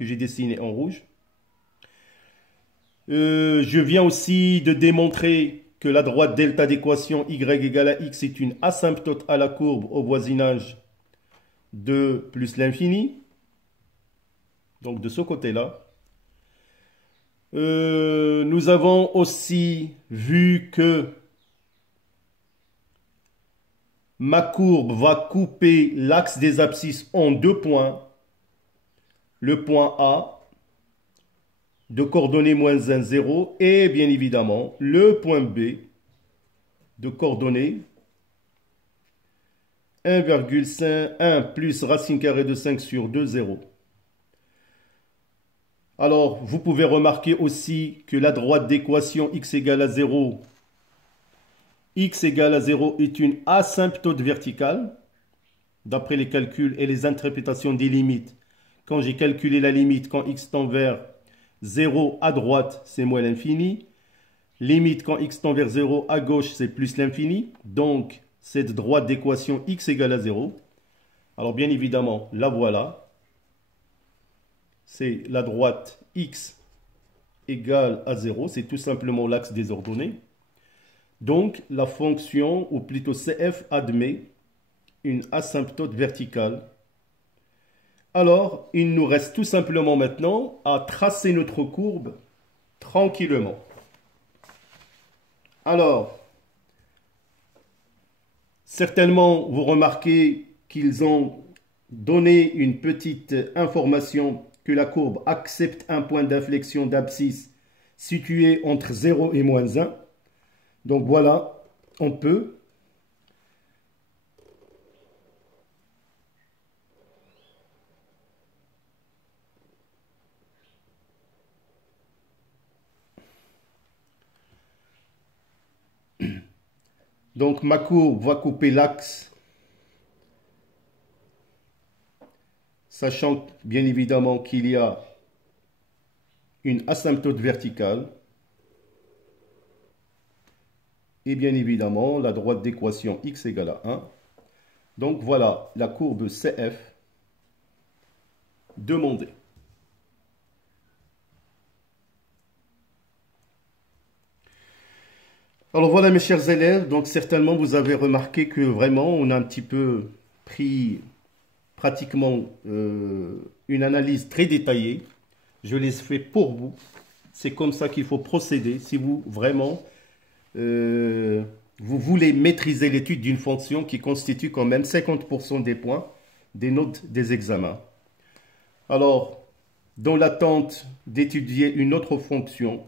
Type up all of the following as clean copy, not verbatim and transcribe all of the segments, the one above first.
que j'ai dessiné en rouge. Je viens aussi de démontrer que la droite delta d'équation y égale à x est une asymptote à la courbe au voisinage de plus l'infini. Donc de ce côté-là. Nous avons aussi vu que ma courbe va couper l'axe des abscisses en deux points. Le point A de coordonnées moins 1, 0 et bien évidemment le point B de coordonnées 1,1 plus racine carrée de 5 sur 2, 0. Alors, vous pouvez remarquer aussi que la droite d'équation x égale à 0, x égale à 0 est une asymptote verticale, d'après les calculs et les interprétations des limites. Quand j'ai calculé la limite, quand x tend vers 0 à droite, c'est moins l'infini. Limite, quand x tend vers 0 à gauche, c'est plus l'infini. Donc, cette droite d'équation x égale à 0. Alors, bien évidemment, la voilà. C'est la droite x égale à 0. C'est tout simplement l'axe des ordonnées. Donc, la fonction, ou plutôt CF, admet une asymptote verticale. Alors, il nous reste tout simplement maintenant à tracer notre courbe tranquillement. Alors, certainement, vous remarquez qu'ils ont donné une petite information que la courbe accepte un point d'inflexion d'abscisse situé entre 0 et moins 1. Donc voilà, on peut donc ma courbe va couper l'axe, sachant bien évidemment qu'il y a une asymptote verticale et bien évidemment la droite d'équation x égale à 1. Donc voilà la courbe CF demandée. Alors voilà mes chers élèves, donc certainement vous avez remarqué que vraiment on a un petit peu pris pratiquement une analyse très détaillée. Je l'ai fait pour vous. C'est comme ça qu'il faut procéder si vous vraiment vous voulez maîtriser l'étude d'une fonction qui constitue quand même 50% des points des notes des examens. Alors, dans l'attente d'étudier une autre fonction,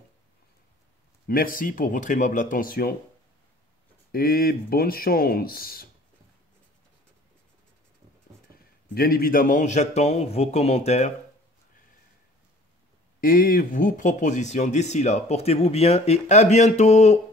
merci pour votre aimable attention et bonne chance. Bien évidemment, j'attends vos commentaires et vos propositions. D'ici là, portez-vous bien et à bientôt!